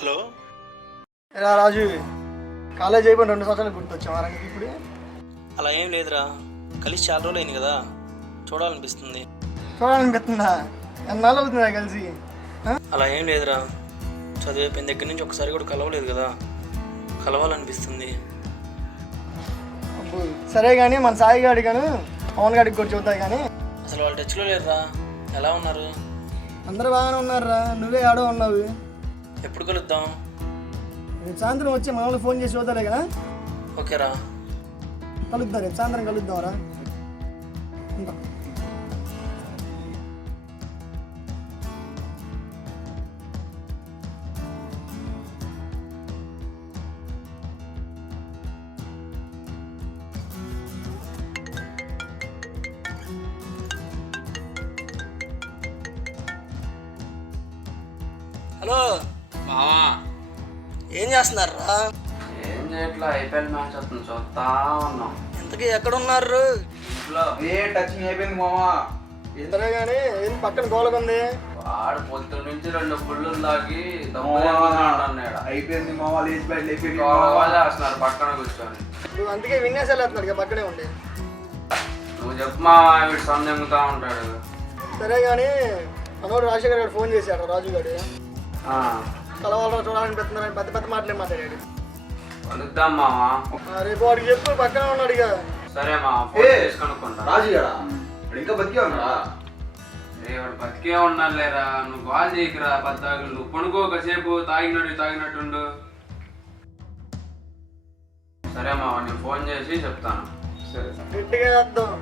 Hello ఎలా రాజు college అయిపోయిన 2 సంవత్సరాలు గుర్తొచ్చావా నీకు ఇప్పుడు? అలా ఏం లేదురా, కలిసి చాలా రోజులు అయింది కదా, చూడాలనిపిస్తుంది. చూడాలనిపిస్తుందా? ఎన్నాళ్ళు అవుతుందా కలిసి? అలా ఏం లేదురా, చదువు అయిపోయిన దగ్గర నుంచి ఒకసారి కూడా కలవలేదు కదా, కలవాలనిపిస్తుంది. అబ్బో సరే కానీ మన సాయి గాడి గాను పవన్ గాడికి కూడా చూద్దాం కానీ. అసలు వాళ్ళు టచ్లో లేరురా. ఎలా ఉన్నారు? అందరూ బాగానే ఉన్నారురా, నువ్వే ఆడో ఉన్నావు. ఎప్పుడు కలుద్దాం? రేపు సాయంత్రం వచ్చి మామూలు ఫోన్ చేసి చూద్దాలే కదా. ఓకేరా, కలుద్దాం, రేపు సాయంత్రం కలుద్దాంరా. ఉంటా. హలో మావా, ఏం చేస్తున్నారా? ఏం చేయట్లా, ఐపీఎల్ మ్యాచ్ వస్తుంది చూస్తా ఉన్నాం. ఇంతకీ ఎక్కడున్నారు? ఇంట్లో టచింగ్ అయిపోయింది మామా. సరే కానీ ఏం పక్కన గోలకుంది? వాడు పొద్దు నుంచి 2 పుల్లు తాగి దమ్మున్నాడు. అయిపోయింది మామా, లేచి బయట అయిపోయింది. చేస్తున్నారు పక్కన కూర్చొని. నువ్వు అందుకే విన్యాసాలు వేస్తున్నాడు ఇక పక్కనే ఉండి. నువ్వు చెప్పు మా వీడు సొంతంగుతా ఉంటాడు. సరే కానీ మనోడు రాజశేఖర్ గారు ఫోన్ చేశాడు, రాజు గారు కలవాలో చూడాలనిపిస్తున్నారని పెద్ద పెద్ద మాటలే మాట్లాడాడు. కలుద్దాం మావా. రేపు వాడికి చెప్పు, పక్కనే ఉన్నాడు ఇక. సరే మావా, ఫోన్ చేసి కనుక్కుంటా. రాజు గారా ఇంకా బతికే ఉన్నాడా? వాడు బతికే ఉన్నాను లేరా, నువ్వు కాల్ చేయకురా. పద్దాకులు నువ్వు పనుకో, ఒకసేపు తాగినట్టుండు. సరే మావా, నేను ఫోన్ చేసి చెప్తాను. సరే గట్టిగా చేద్దాం.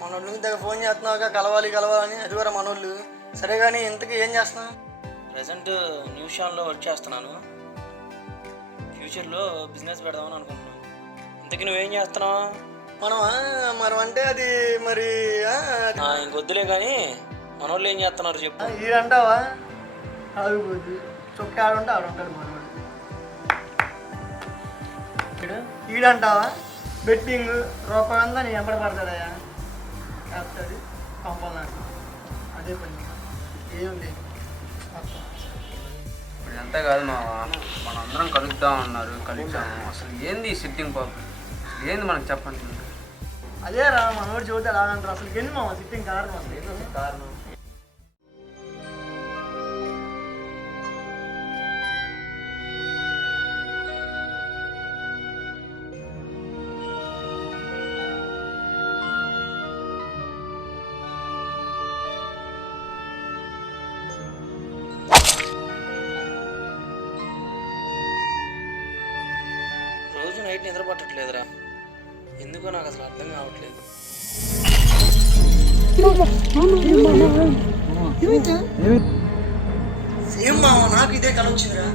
మనోళ్ళు దగ్గర ఫోన్ చేస్తున్నావుగా, కలవాలని. అది కూడా మనోళ్ళు. సరే కానీ ఇంతకీ ఏం చేస్తున్నావు? ప్రజెంట్ న్యూస్ ఛానల్లో వర్క్ చేస్తున్నాను. ఫ్యూచర్లో బిజినెస్ పెడదామని అనుకుంటున్నాను. ఇంతకీ నువ్వేం చేస్తున్నావు? మనం అంటే అది మరి ఇంకొద్దులే కానీ మనోళ్ళు ఏం చేస్తున్నారు చెప్పు. ఈడంటావా? ఆగిపోద్దు. చొక్క ఆడుంటే ఆడుంటాడు మనోడు. ఈడంటావా? బెట్టింగ్ రూపాయి ఉందా నీ ఎంపడ పడతాడయా, వేస్తాడు పంపాలన్నాడు. అదే పని, ఏం లేదు. ఇప్పుడు ఎంత కాదు మావా, మనందరం కలుద్దాం అన్నారు, కలిసాము. అసలు ఏంది సిట్టింగ్ పాప, ఏంది మనకు చెప్పండి. అదే రా మనోడు చూస్తే అలా అంటారు. అసలు ఎన్ని మా సిట్టింగ్ కారణం, అసలు ఏంటో అసలు కారణం. రోజు నైట్ నిద్ర పట్టట్లేదురా, ఎందుకో నాకు అసలు అర్థం కావట్లేదు. సేమ్ మామ, నాకు ఇదే కళ వచ్చిందిరా.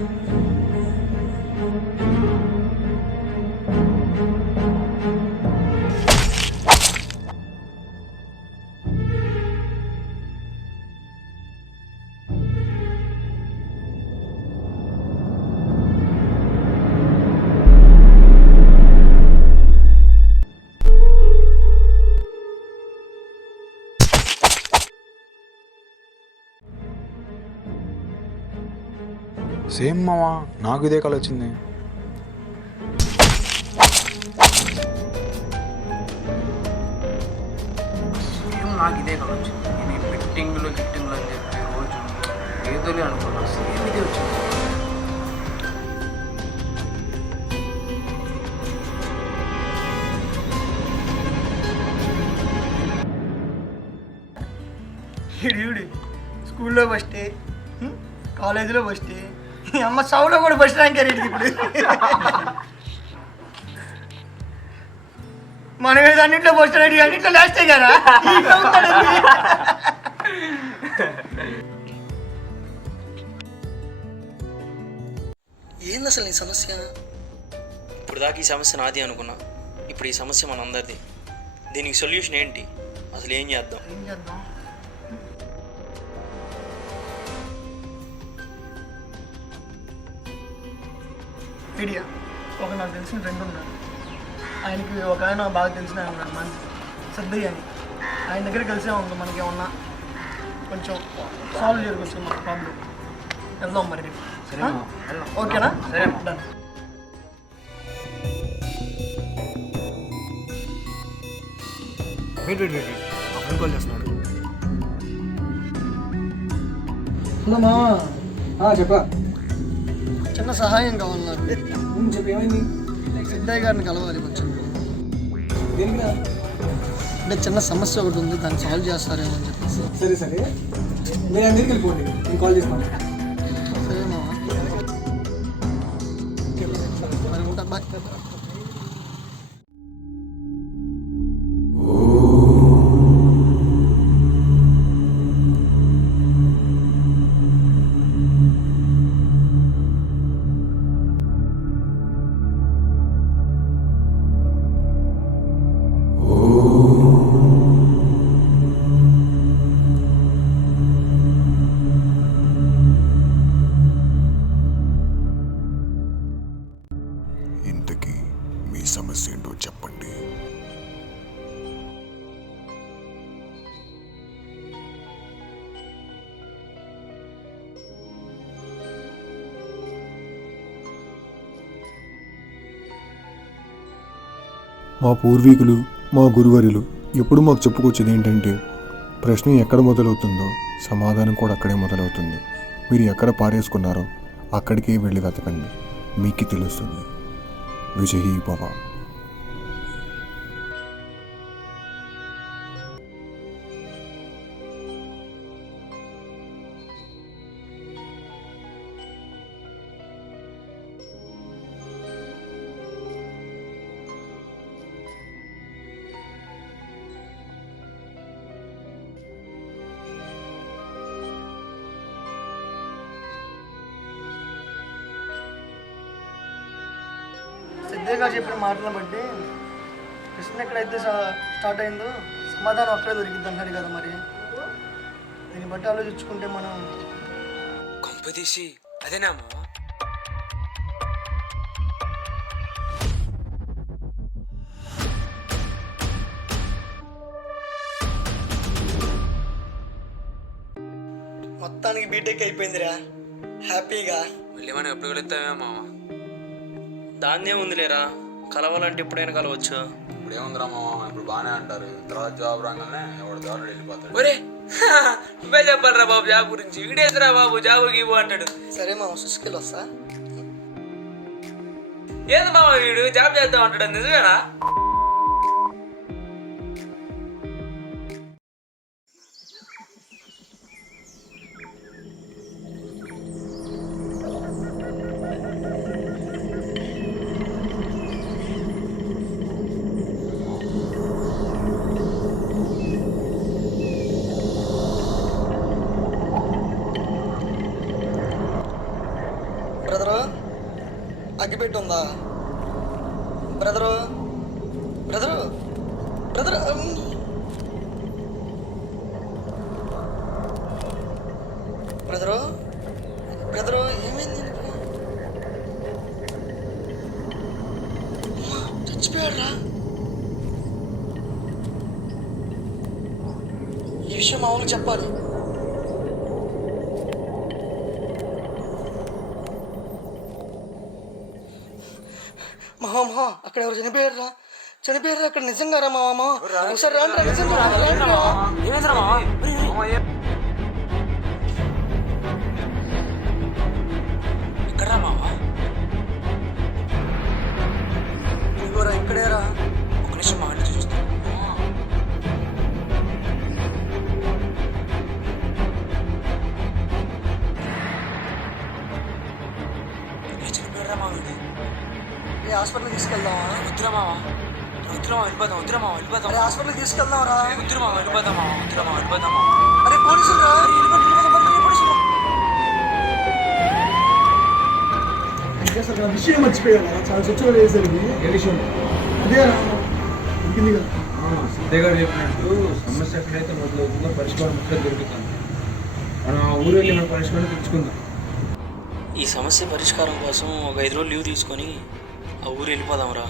సేమ్ మావా, నాకు ఇదే కళ వచ్చింది. సేమ్ నాకు ఇదే కదా వచ్చింది. నేను బెట్టింగ్లు అని చెప్పి రోజు ఏదోలే అనుకున్నా, సేమ్ ఇదే వచ్చింది. ఈడు స్కూల్లో ఫస్ట్, కాలేజీలో ఫస్ట్, అమ్మ సౌలో కూడా ఫస్ట్ ర్యాంక్ అయ్యాడు ఇప్పుడు. మన మీద అన్నింటిలో ఫస్ట్ ర్యాంక్, అన్నింటిలో లాస్టే కదా. ఏంది అసలు నీ సమస్య? ఇప్పుడు దాకా ఈ సమస్య నాది అనుకున్నా, ఇప్పుడు ఈ సమస్య మనందరిది. దీనికి సొల్యూషన్ ఏంటి? అసలు ఏం చేద్దాం? ఏం చేద్దాం? ఐడియా. ఒక నాకు తెలిసిన ఫ్రెండ్ ఉన్నాడు, ఆయనకి ఒక ఆయన బాగా తెలిసిన ఆయన ఉన్నాడు, మంచి సిద్ధయ్య అని. ఆయన దగ్గర కలిసే ఉంది, మనకి ఏమన్నా కొంచెం సాల్వ్ చేయవచ్చు మన ప్రాబ్లం. వెళ్దాం మరి. ఓకేనా? సరే డన్. వెయిట్ మా ఫ్రెండ్ కాల్ చేస్తున్నాడు. చెప్పా, చిన్న సహాయం కావాలి నాకు. చెప్పి ఏమైంది? సిద్ధయ్య గారిని కలవాలి కొంచెం. దేనికిరా? అంటే చిన్న సమస్య ఒకటి ఉంది, దాన్ని సాల్వ్ చేస్తారేమో అని చెప్పేసి. సరే మీరు అందరికి వెళ్ళిపోండి, నేను కాల్ చేస్తాను. సరే మావా, మరి ఉంటా, బాయ్. ఇంతకీ మీ సమస్య ఏంటో చెప్పండి. మా పూర్వీకులు, మా గురువర్యులు ఎప్పుడు మాకు చెప్పుకొచ్చేది ఏంటంటే, ప్రశ్న ఎక్కడ మొదలవుతుందో సమాధానం కూడా అక్కడే మొదలవుతుంది. మీరు ఎక్కడ పారేసుకున్నారో అక్కడికే వెళ్ళి వెతకండి, మీకు తెలుస్తుంది. విజయీ భవ. సిద్ధయ్య గారు చెప్పిన మాటలను బట్టి ప్రశ్న ఎక్కడైతే స్టార్ట్ అయిందో సమాధానం అక్కడే దొరికిద్ది అన్నాడు కదా. మరి దీన్ని బట్టి ఆలోచించుకుంటే మనం కొంపదీసి అదేనా మావా? మొత్తానికి బీటెక్ అయిపోయిందిరా, హ్యాపీగా. మళ్ళీ మనం ఎప్పుడు కలుగుతామేమో మావా? దాన్నే ఉందిలేరా, కలవాలంటే ఎప్పుడైనా కలవచ్చు. ఇప్పుడు ఏముందిరా మామ, ఇప్పుడు బాగానే అంటారు, తర్వాత జాబ్ రాగానే ఎవడు జాబ్ వెళ్ళిపోతాడు. ఒరే నువ్వే చెప్పాలరా బాబు జాబ్ గురించి. వీడేసరా బాబు జాబు గీబు అంటాడు. సరే మా సుస్కిల్ వస్తా. ఏంది మామ వీడు జాబ్ చేద్దాం అంటాడు, నిజమేనా? బ్రదరు, అగ్గిపెట్టి ఉందా? Brother brother brother brother brother ఏమైంది? చచ్చిపోయాడు రా. ఈ విషయం మా ఊరికి చెప్పాలి. మామ అక్కడ ఎవరు చనిపోయారా అక్కడ నిజంగా రా మామ ఒకసారి రాండి రా నిజంగా ఎక్కడరా మావా? ఇవ్వరా ఇక్కడేరా ఒక నిమిషం మా ఇంటి చూస్తాను. చనిపోయారా మా వీడు? ఏ హాస్పిటల్కి తీసుకెళ్దామా వద్దురా మావా, వద్దురా మావా, వెళ్ళిపోదాం. వద్దురా మావా, వెళ్ళిపోదాం. అరే హాస్పిటల్కి తీసుకెళ్దాం రా వద్దురా మావా, వెళ్ళిపోదాం మావా, వద్దురా మావా, వెళ్ళిపోదాం మావా. అరే పోలీసులు రా అసలు నా విషయం మర్చిపోయాను చాలా స్వచ్ఛంగా వేసేది ఏ విషయం? అదే ఉడికింది కదా సిద్ధగారు చెప్పినట్టు సమస్య ఎక్కడైతే మొదలవుతుందో పరిష్కారం ఎక్కడ దొరుకుతుంది. మనం ఆ ఊరు వెళ్ళి మన పరిష్కారం తెచ్చుకుందాం. ఈ సమస్య పరిష్కారం కోసం ఒక 5 రోజులు లీవ్ తీసుకొని ఆ ఊరు వెళ్ళిపోదాంరా.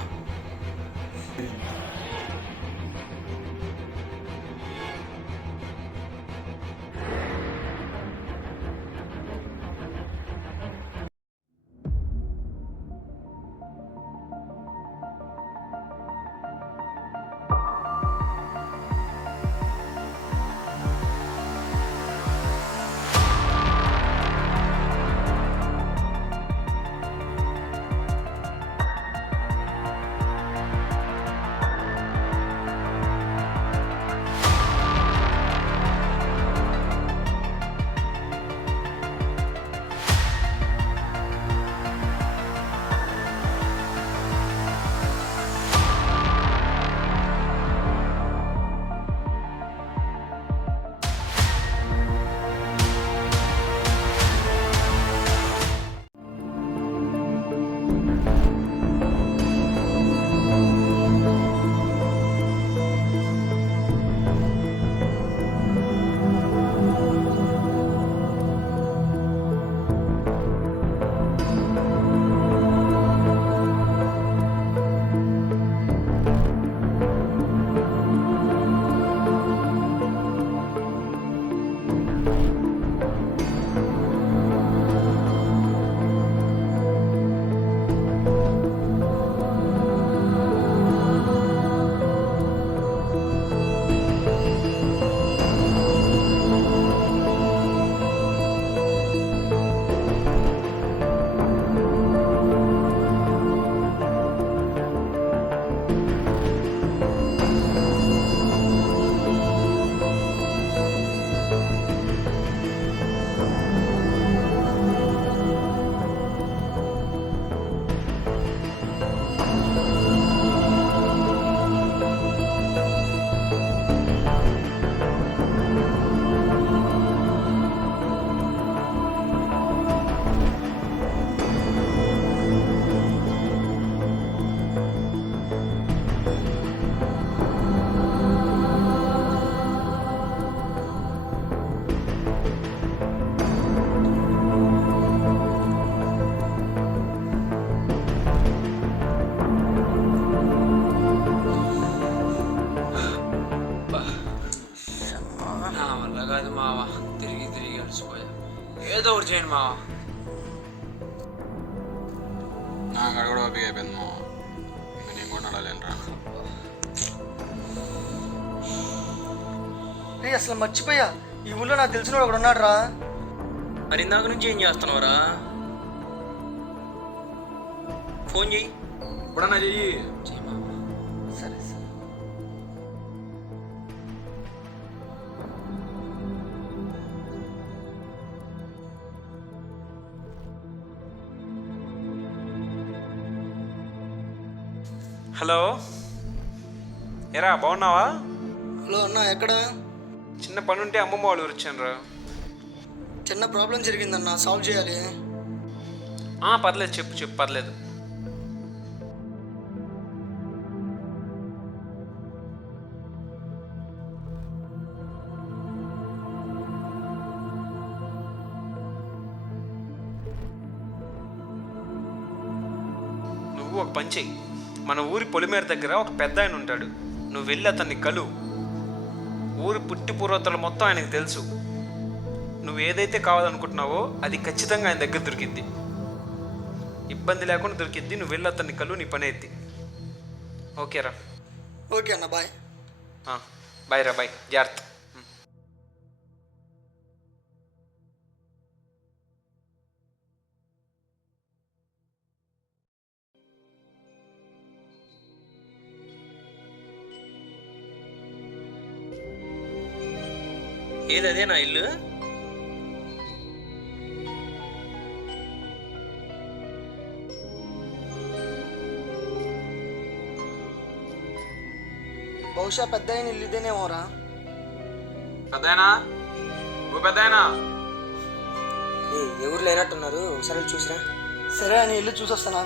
నా వల్ల కాదు మావా, తిరిగి అలసిపోయా. ఏదో ఒకటి చేయండి మావా. నాకు అక్కడ కూడా ఓపిక అయిపోయింది మా. ఇంకా నేను కూడా నడలేనురా. రే అసలు మర్చిపోయా ఈ ఊళ్ళో నాకు తెలిసిన వాడు ఒకడు ఉన్నాడు రా మరి ఇందాక నుంచి ఏం చేస్తున్నావురా? ఫోన్ చెయ్యి. ఇప్పుడన్నా చెయ్యి. సరే సరే హలో, ఎరా బాగున్నావా? హలో అన్న ఎక్కడ చిన్న పని ఉంటే అమ్మమ్మ వాళ్ళు వచ్చాను రా. చిన్న ప్రాబ్లం జరిగిందన్న సాల్వ్ చేయాలి పర్లేదు, చెప్పు పర్లేదు. నువ్వు ఒక పని చెయ్యి, మన ఊరి పొలిమేర దగ్గర ఒక పెద్ద ఆయన ఉంటాడు. నువ్వు వెళ్ళి అతన్ని కలు. ఊరి పుట్టి పూర్వతలు మొత్తం ఆయనకు తెలుసు. నువ్వు ఏదైతే కావాలనుకుంటున్నావో అది ఖచ్చితంగా ఆయన దగ్గర దొరికింది. ఇబ్బంది లేకుండా దొరికిద్ది. నువ్వు వెళ్ళి అతన్ని కలు, నీ పని ఎత్తి. ఓకేరా? ఓకే అన్న, బాయ్. బాయ్ రా, బాయ్, జాగ్రత్త. ఏది అదే నా ఇల్లు? బహుశా పెద్ద అయిన ఇల్లు ఇదేనేమోరా. పెద్దయినా, ఓ పెద్దయినా, ఎవరు లేనట్టున్నారు, ఒకసారి చూసిరా. సరే అని ఇల్లు చూసొస్తాను.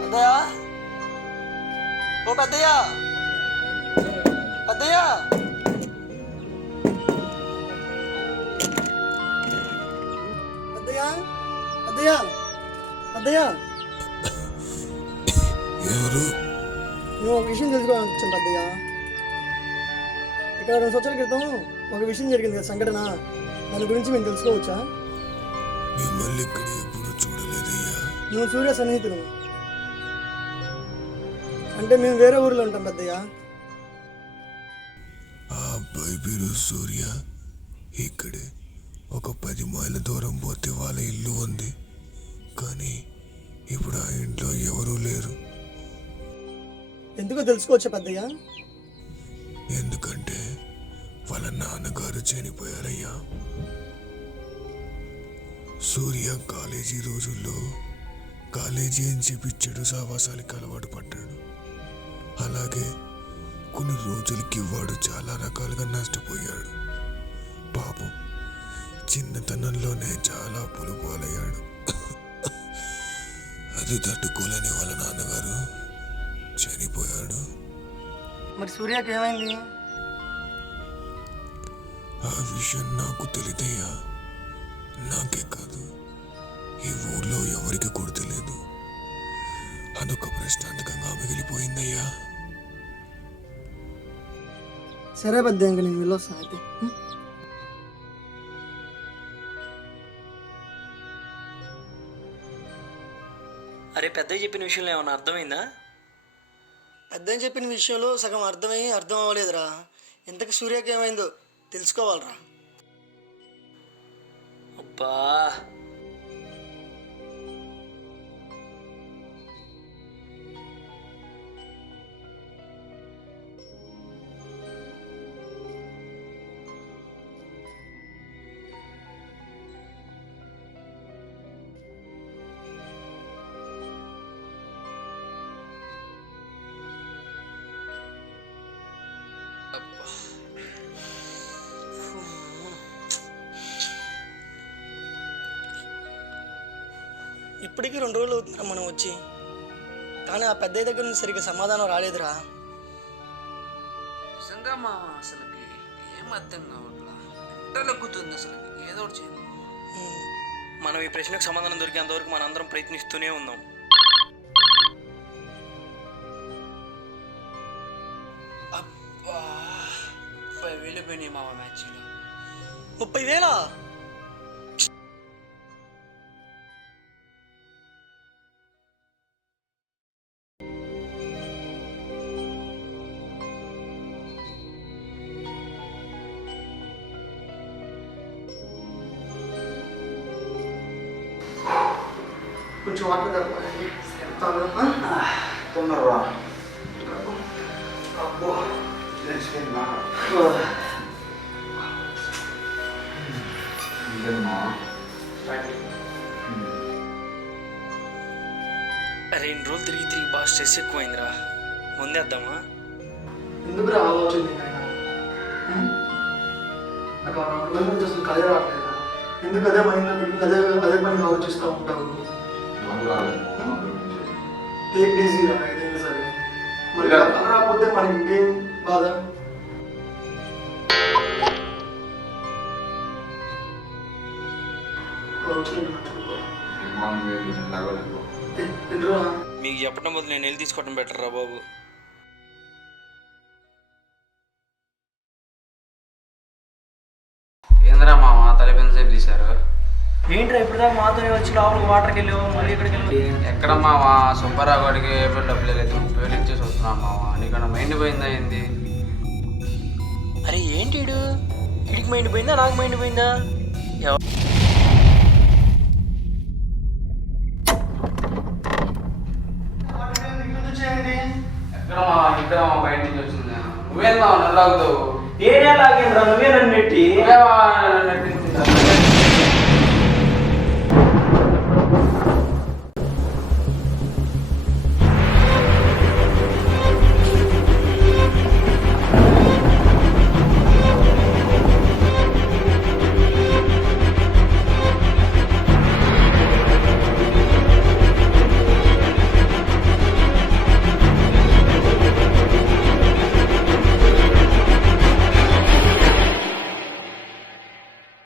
పెద్దయ్యా, ఓ పెద్దయ్యా, పెద్దయ్యా. పెద్దయ్యా, పెద్దయ్యా, పెద్దయ్యా. ఎవరు? మేము ఒక విషయం తెలుసుకోవాలని వచ్చాం పెద్దయ్యా. ఇక్కడ 2 సంవత్సరాల క్రితం ఒక విషయం జరిగింది కదా, సంఘటన. దాని గురించి మేము తెలుసుకోవచ్చా? మిమ్మల్ని ఇక్కడ ఎప్పుడు చూడలేదయ్యా. మేము సూర్య సన్నిహితులు. అంటే మేము వేరే ఊరిలో ఉంటాం పెద్దయ్యా. ఆ అబ్బాయి పేరు సూర్య. ఇక్కడే ఒక 10 మైళ్ళ దూరం పోతే వాళ్ళ ఇల్లు ఉంది. కానీ ఇప్పుడు ఆ ఇంట్లో ఎవరూ లేరు. ఎందుకో తెలుసుకోవచ్చా పెద్దయ్యా? ఎందుకంటే వాళ్ళ నాన్నగారు చనిపోయారయ్యా. సూర్య కాలేజీ రోజుల్లో కాలేజీ అని చెప్పి చెడు సావాసాలకి అలవాటు పడ్డాడు. అలాగే కొన్ని రోజులకి వాడు చాలా రకాలుగా నష్టపోయాడు. పాపం చిన్నతనంలోనే చాలా పులుపాలయ్యాడు. అది తట్టుకోలేని వాళ్ళ నాన్నగారు చనిపోయాడు. మరి సూర్యకి ఏమైంది? ఆ విషయం నాకు తెలియదయ్యా. నాకే కాదు, ఈ ఊర్లో ఎవరికి కూడా తెలియదు. అదొక ప్రశ్నార్థకంగా మిగిలిపోయిందయ్యా. సరే పెద్ద, ఇంక నేను వెళ్ళొస్తాను అయితే. అరే పెద్దయ్య చెప్పిన విషయంలో ఏమన్నా అర్థమైందా? పెద్ద చెప్పిన విషయంలో సగం అర్థం అవ్వలేదురా. ఇంతకు సూర్యకి ఏమైందో తెలుసుకోవాలరా. అబ్బా, ఇప్పటికీ 2 రోజులు అవుతుందిరా మనం వచ్చి. కానీ ఆ పెద్దయ్య దగ్గర నుంచి సరిగ్గా సమాధానం రాలేదురా. నిజంగా మా అసలుకి ఏం అర్థం కావట్లా. ఎట్టలెక్కుతుంది అసలుకి, ఏదో ఒకటి చేయండి. మనం ఈ ప్రశ్నకు సమాధానం దొరికేంతవరకు మనందరం ప్రయత్నిస్తూనే ఉందాం. అబ్బా, 30,000 పోయినాయి మామ మ్యాచ్లో. 30,000? కొంచెం వాటర్ తప్పండి. తొందరరా. అరే 2 రోజులు తిరిగి బాగా స్ట్రెస్ ఎక్కువైందిరా. ముందేద్దామా? ఎందుకురా ఆలోచన? నాకు అసలు కదే రావట్లేదు. ఎందుకు అదే మైండ్లో పెట్టుకుని అదే పని ఆలోచిస్తూ ఉంటావు? టేక్ ఈజీ రా, ఏదైనా సరే. మరి రాకపోతే మనకి ఇంకేం బాధ? మీకు చెప్పడం బదులు నేను వెళ్ళి తీసుకోవడం బెటర్ రా బాబు. ఏంద్రా మామ తలపెన్ సేపు తీశారు? ఏంట్రా ఇప్పుడు దాకా మాతోనే వచ్చి లోపలికి వాటర్కి వెళ్ళావు, మళ్ళీ ఇక్కడికి వెళ్ళావు. ఎక్కడ మావా సుబ్బారావు గారికి ఏప్రిల్ డబ్బులు లేదు, 30,000 ఇచ్చేసి వస్తున్నా మావా. నీకన్నా మైండ్ పోయిందా ఏంది? అరే ఏంటి వీడికి మైండ్ పోయిందా నాకు మైండ్ పోయిందా? ఎక్కడ మావా ఇక్కడ బయట నుంచి వచ్చింది. నువ్వేం మావా నల్లాగుతావు? ఏం లాగేంద్రా, నువ్వే నన్ను నెట్టి. నువ్వే మావా నన్ను నెట్టించింది.